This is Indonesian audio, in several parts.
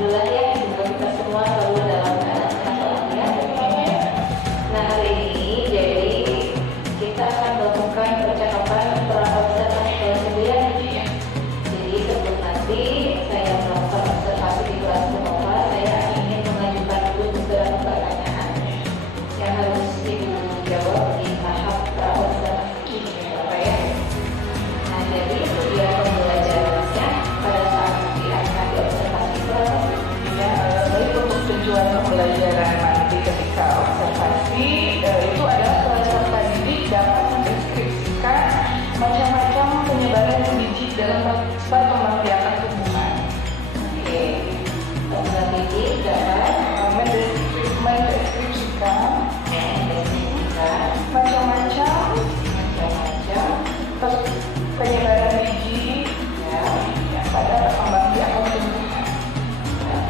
Alhamdulillah ya, semoga kita semua selalu dalam keadaan sehat walafiat. Nah, hari ini jadi kita akan melakukan percakapan pra-observasi kelas 9 ya. Jadi sebelum nanti saya melakukan observasi di kelas Nova, saya ingin mengajukan dulu beberapa pertanyaan yang harus dijawab di tahap pra-observasi ini ya Bapak ya. Nah, jadi tujuan pembelajarannya pada saat nanti akan diobservasi kelas Ya, baik untuk tujuan pembelajaran nanti ketika observasi itu adalah peserta didik dapat mendeskripsikan macam-macam penyebaran biji dalam perkembangbiakan tumbuhan. Oke, peserta didik dapat Mendeskripsikan mendefinisikan macam-macam macam-macam penyebaran biji ya yang pada perkembangbiakan tumbuhan.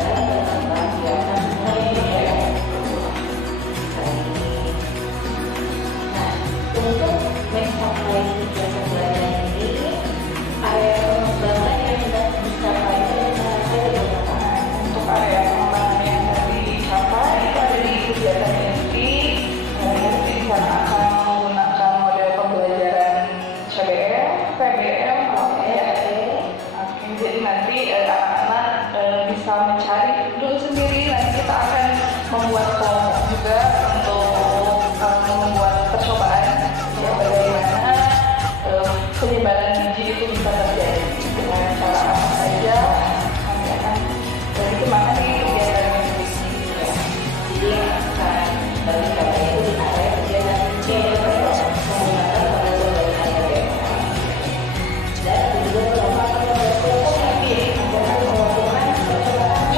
pada perkembangbiakan tumbuhan. Nah, untuk mencapai tujuan pembelajaran ini, area pengembangan yang sudah dicapai saya digunakan. Untuk area pengembangan yang tadi dicapai itu ada di kegiatan inti. Nanti di sana akan menggunakan model pembelajaran CBL, PBL, ya. Oke, jadi nanti anak-anak bisa mencari dulu sendiri. Nanti kita akan membuat kelompok juga untuk membuat percobaan ya bagaimana penyebaran biji itu bisa terjadi dengan cara apa saja. Kami akan dikembangkan di kegiatan ini. Jadi akan bagi kami itu di area kegiatan C menggunakan pada berbagai area. Dan juga beberapa kelompok nanti akan melakukan percobaan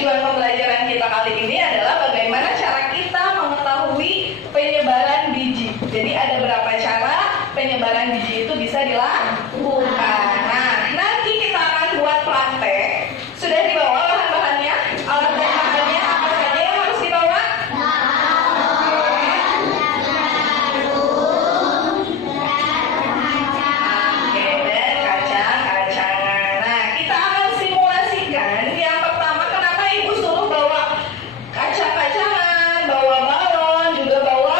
tujuan pembelajaran kita kali ini adalah bagaimana cara kita mengetahui penyebaran biji. Jadi ada berapa cara penyebaran biji itu bisa dilakukan. Nah, nanti kita akan buat praktek. Sudah dibawa bahan-bahannya? Alat dan bahannya apa saja yang harus dibawa? Oke, dan kacang-kacangan. Nah, kita akan simulasikan. Yang pertama, kenapa Ibu suruh bawa kacang-kacangan, bawa balon, juga bawa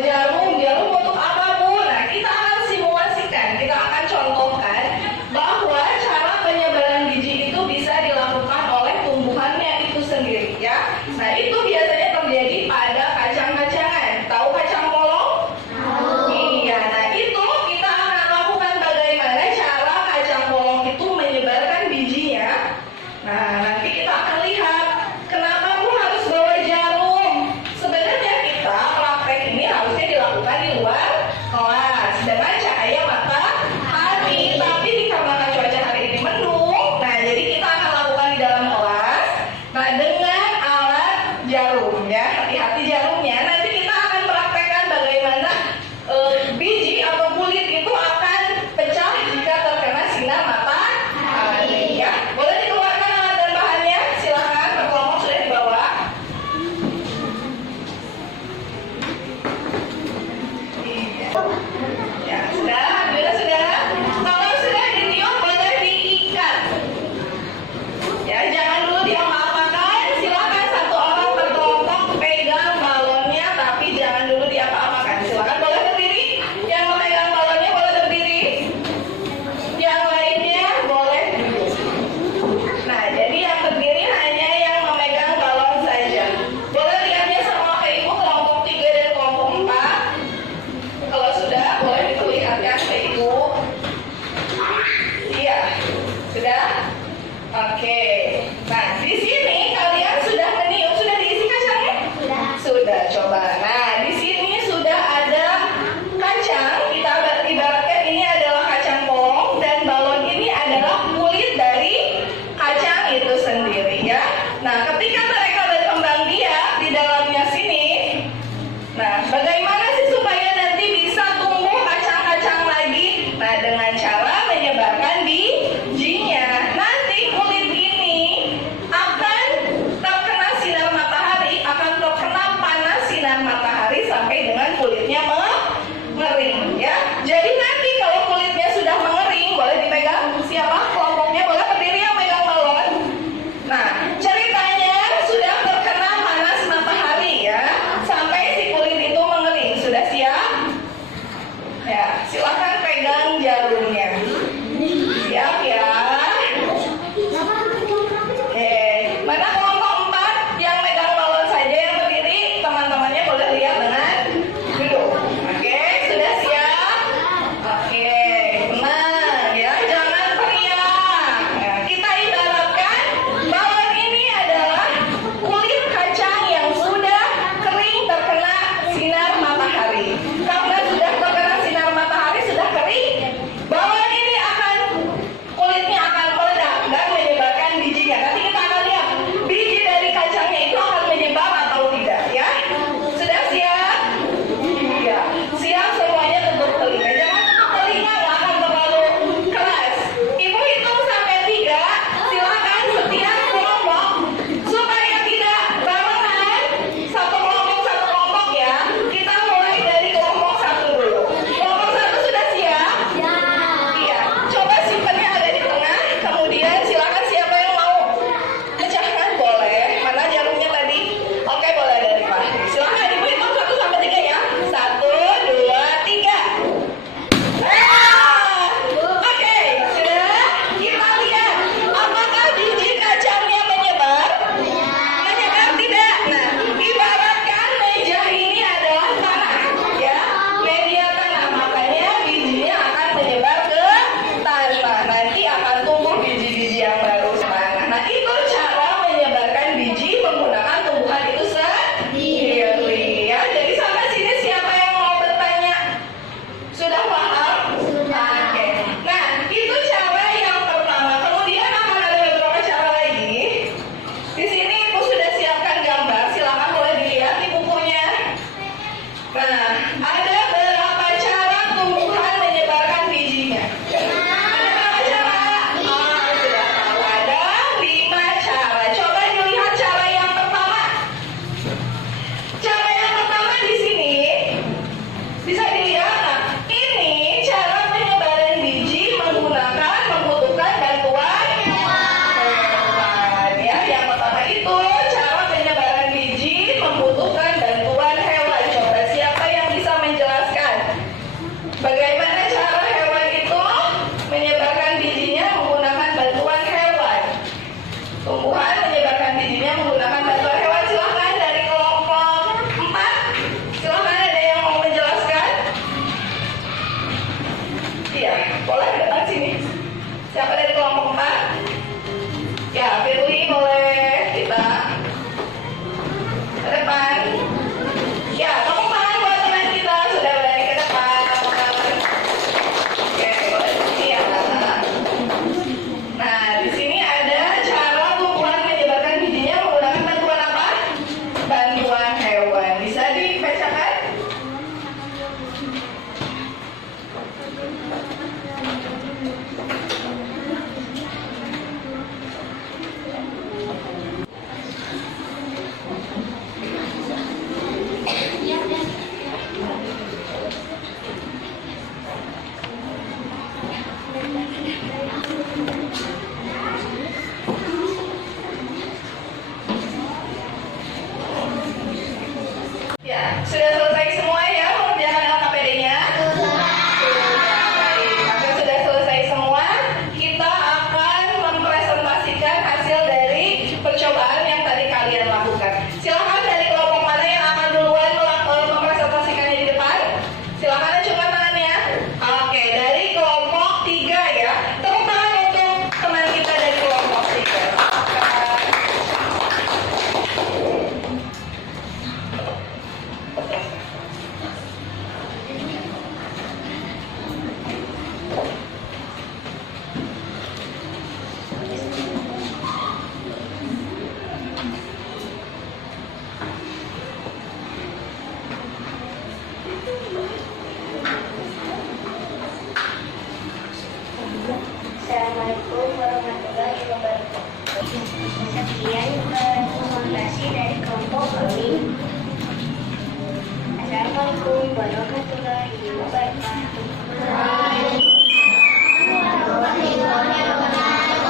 jarum untuk apa, Bu? Nah, kita akan simulasikan, kita akan contohkan bahwa cara penyebaran biji itu bisa dilakukan oleh tumbuhannya itu sendiri, ya. Nah, itu biasanya terjadi pada kacang-kacangan. Tahu kacang polong? Iya, nah itu kita akan lakukan bagaimana cara kacang polong itu menyebarkan bijinya. Nah, nanti kita akan lihat kenapa Bu harus bawa jarum. Sebenarnya kita praktek ini harusnya dilakukan di luar kelas dengan cahaya matahari, tapi dikarenakan cuaca hari ini mendung, nah jadi kita akan lakukan di dalam kelas. Nah, dengan alat jarum, ya, hati-hati jarumnya. Nanti kita akan praktekkan bagaimana biji atau kulit itu akan pecah jika terkena sinar matahari, ya. Boleh dikeluarkan alat dan bahan. warahmatullahi wabarakatuh.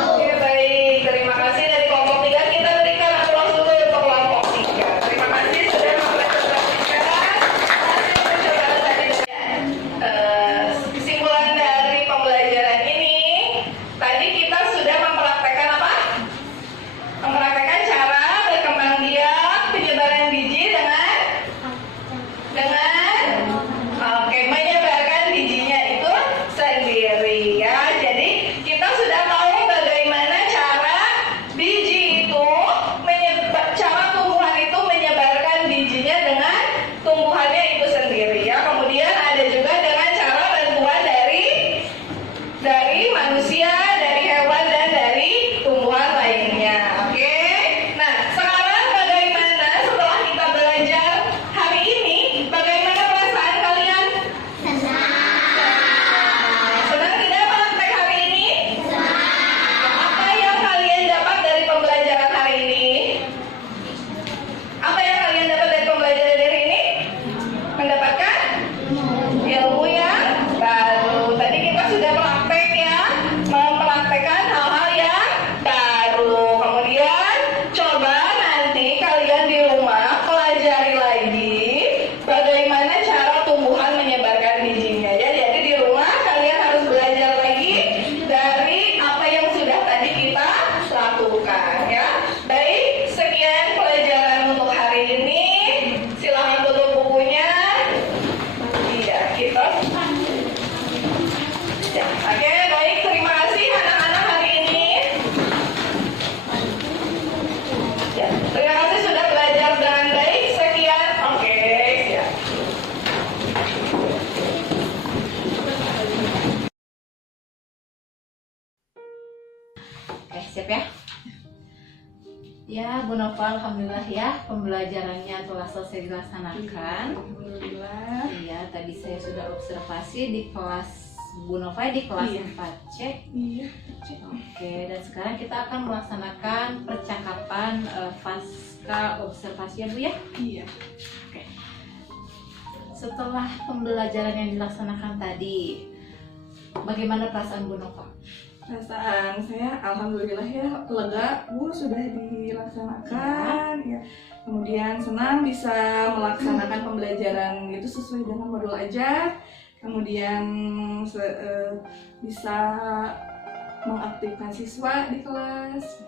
Oke, baik. Terima kasih dari kelompok 3. Kita berikan aplaus dulu untuk kelompok 3. Terima kasih sudah mempresentasikan hasil percobaan tadi. Kesimpulan dari pembelajaran ini, tadi kita sudah mempraktekkan apa? Mempraktekkan cara berkembang biak penyebaran biji menyebarkan bijinya itu sendiri ya. Jadi kita sudah tahu bagaimana cara biji itu cara tumbuhan itu menyebarkan bijinya dengan tumbuhannya itu sendiri ya. Kemudian ada juga dengan cara bantuan dari manusia, dari hewan dan dari tumbuhan lainnya. Oke. Nah, sekarang bagaimana setelah kita belajar hari ini? Bagaimana perasaan kalian? Senang tidak praktek hari ini? Apa yang kalian dapat dari pembelajaran hari ini? Apa yang kalian dapat dari pembelajaran hari ini? Mendapatkan ilmu yang baru. Tadi kita sudah praktek ya, mempraktekkan hal-hal yang baru. Kemudian coba nanti kalian di rumah pelajari lagi bagaimana cara tumbuhan menyebarkan bijinya ya. Jadi di rumah kalian harus belajar lagi dari apa yang sudah tadi kita lakukan ya. Baik, sekian pelajaran untuk hari ini. Silahkan tutup bukunya. Iya, kita. Ya, oke, baik. Terima kasih anak-anak hari ini. Ya, terima kasih sudah belajar dengan baik. Sekian. Oke, siap. Oke, siap ya. Ya, Bu Nova, alhamdulillah ya pembelajarannya telah selesai dilaksanakan. Alhamdulillah. Iya, tadi saya sudah observasi di kelas Bu Nova di kelas 4C. Iya. Oke, dan sekarang kita akan melaksanakan percakapan pasca observasi ya Bu ya. Iya. Oke. Setelah pembelajaran yang dilaksanakan tadi, bagaimana perasaan Bu Nova? Perasaan saya alhamdulillah ya lega Bu, sudah dilaksanakan ya. Kemudian senang bisa melaksanakan pembelajaran itu sesuai dengan modul ajar. Kemudian bisa mengaktifkan siswa di kelas.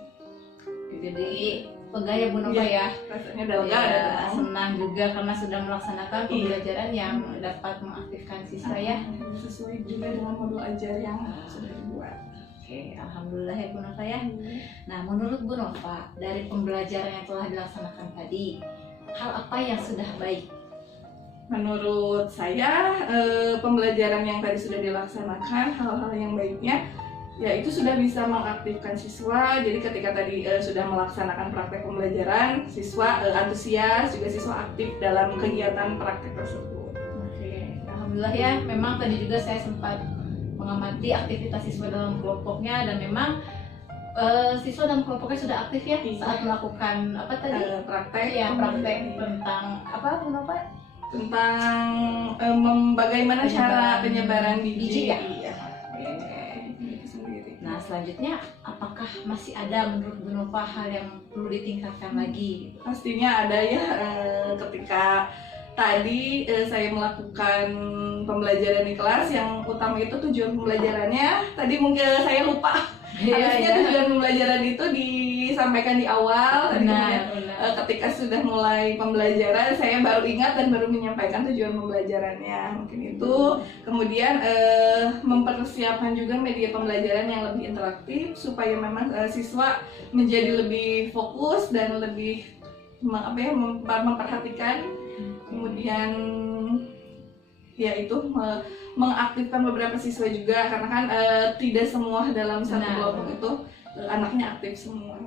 Jadi lega ya Bu Nova ya. Rasanya udah lega, Ya, udah tenang. senang juga karena sudah melaksanakan pembelajaran yang dapat mengaktifkan siswa ya. Sesuai juga dengan modul ajar yang sudah dibuat. Oke, alhamdulillah ya Bu Nova ya. Nah, menurut Bu Nova, dari pembelajaran yang telah dilaksanakan tadi, hal apa yang sudah baik? Menurut saya pembelajaran yang tadi sudah dilaksanakan, hal-hal yang baiknya ya itu sudah bisa mengaktifkan siswa. Jadi ketika tadi sudah melaksanakan praktek pembelajaran, siswa antusias, juga siswa aktif dalam kegiatan praktek tersebut. Oke, alhamdulillah ya. Memang tadi juga saya sempat mengamati aktivitas siswa dalam kelompoknya dan memang siswa dalam kelompoknya sudah aktif ya saat melakukan apa tadi? Praktek. Ya, praktek tentang apa Bu Nova? Tentang bagaimana cara penyebaran biji. ya? Iya. Oke. Itu sendiri. Nah, selanjutnya apakah masih ada menurut Bu Nova hal yang perlu ditingkatkan lagi? Pastinya ada ya ketika tadi saya melakukan pembelajaran di kelas, yang utama itu tujuan pembelajarannya. Tadi mungkin saya lupa. Harusnya tujuan pembelajaran itu disampaikan di awal. Tadi kemudian ketika sudah mulai pembelajaran saya baru ingat dan baru menyampaikan tujuan pembelajarannya. Mungkin itu. Kemudian mempersiapkan juga media pembelajaran yang lebih interaktif supaya memang siswa menjadi lebih fokus dan lebih memperhatikan. Kemudian ya itu mengaktifkan beberapa siswa juga, karena kan tidak semua dalam satu kelompok itu anaknya aktif semua.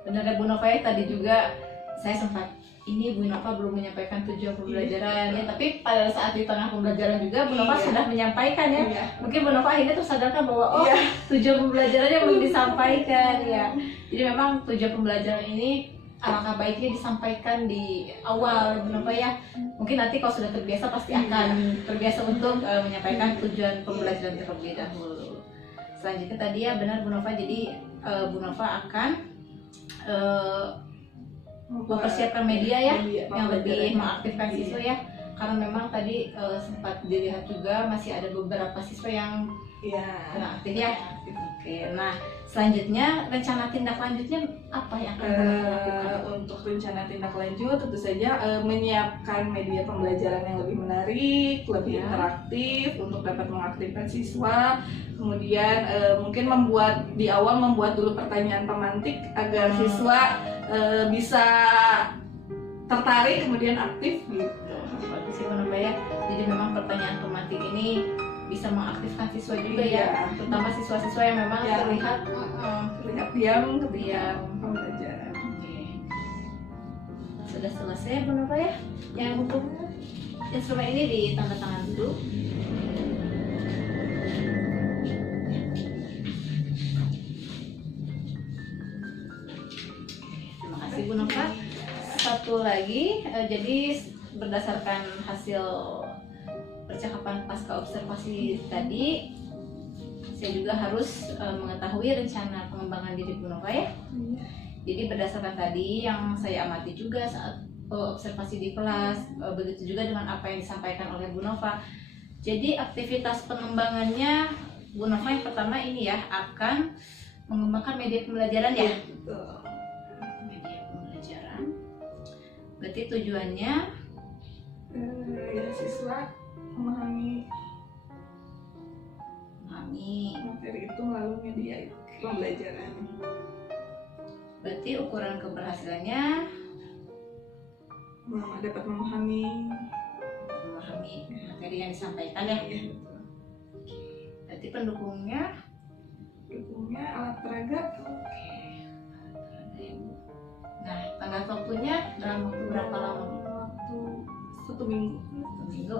Benar ya Bu Nova ya, tadi juga saya sempat ini Bu Nova belum menyampaikan tujuan pembelajaran ya, tapi pada saat di tengah pembelajaran juga Bu Nova sudah menyampaikan ya. Mungkin Bu Nova akhirnya tersadarkan bahwa tujuan pembelajarannya belum disampaikan ya. Jadi memang tujuan pembelajaran ini alangkah baiknya disampaikan di awal Bu Nova ya. Mungkin nanti kalau sudah terbiasa pasti akan terbiasa untuk menyampaikan tujuan pembelajaran terlebih dahulu. Selanjutnya tadi ya benar Bu Nova, jadi Bu Nova akan mempersiapkan media ya yang lebih mengaktifkan siswa ya, karena memang tadi sempat dilihat juga masih ada beberapa siswa yang kurang aktif ya. Oke, nah selanjutnya rencana tindak lanjutnya apa yang akan dilakukan? Untuk rencana tindak lanjut tentu saja menyiapkan media pembelajaran yang lebih menarik, lebih interaktif untuk dapat mengaktifkan siswa. Kemudian mungkin di awal membuat dulu pertanyaan pemantik agar siswa bisa tertarik kemudian aktif gitu. Bagus sih Bu Nova ya. Jadi memang pertanyaan pemantik ini bisa mengaktifkan siswa juga ya, terutama siswa-siswa yang memang terlihat diam pembelajaran. Sudah selesai Bu Nova ya. Yang untuk instrumen ini ditandatangan dulu. Terima kasih Bu Nova. Satu lagi, jadi berdasarkan hasil percakapan pasca observasi tadi, saya juga harus mengetahui rencana pengembangan diri Bu Nova ya. Jadi berdasarkan tadi yang saya amati juga saat observasi di kelas, begitu juga dengan apa yang disampaikan oleh Bu Nova. Jadi aktivitas pengembangannya Bu Nova yang pertama ini ya, akan mengembangkan media pembelajaran ya. Media pembelajaran. Berarti tujuannya Siswa memahami materi itu melalui media pembelajaran. Berarti ukuran keberhasilannya dapat memahami materi yang disampaikan ya. Berarti pendukungnya alat peraga. Nah, tenggat waktunya dalam waktu berapa lama? Waktu 1 minggu. 1 minggu.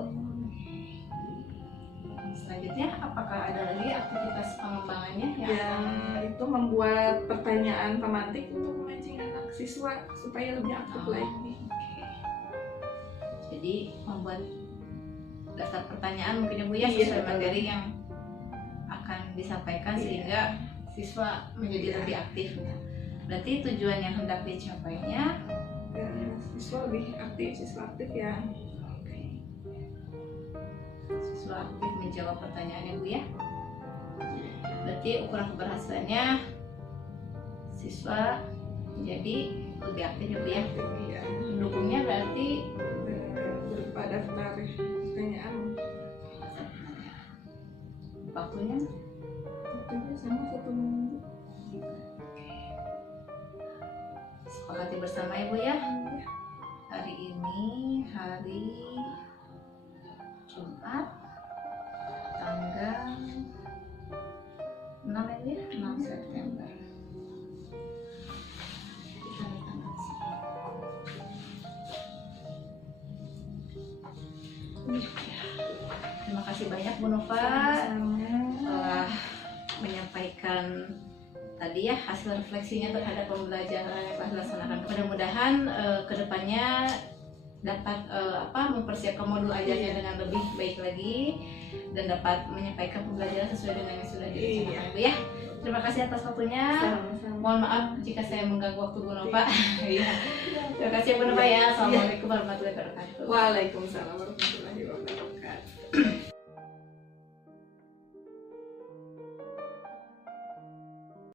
Selanjutnya, apakah ada lagi aktivitas pengembangannya? Itu membuat pertanyaan pemantik untuk memancing anak siswa supaya lebih aktif lagi. Jadi membuat daftar pertanyaan mungkin ya Bu ya, sesuai materi yang akan disampaikan sehingga siswa menjadi lebih aktif. Berarti tujuan yang hendak dicapainya siswa lebih aktif, siswa aktif ya. Siswa aktif menjawab pertanyaannya Bu ya. Berarti ukuran keberhasilannya siswa menjadi lebih aktif ya Bu ya. Pendukungnya berarti berupa daftar pertanyaan. Waktunya sama 1 minggu. Sepakati bersama ya Bu ya. Hari ini hari Jumat tanggal 6 ya Bu ya? 6 September. Kita tanggal Terima kasih banyak Bu Nova telah menyampaikan tadi ya hasil refleksinya terhadap pembelajaran yang telah dilaksanakan. Mudah-mudahan kedepannya dapat mempersiapkan modul ajarnya dengan lebih baik lagi dan dapat menyampaikan pembelajaran sesuai dengan yang sudah direncanakan Bu ya. Terima kasih atas waktunya. Mohon maaf jika saya mengganggu waktu Bu Nova. Terima kasih Bu Nova ya. Assalamualaikum warahmatullahi wabarakatuh. Waalaikumsalam warahmatullahi wabarakatuh.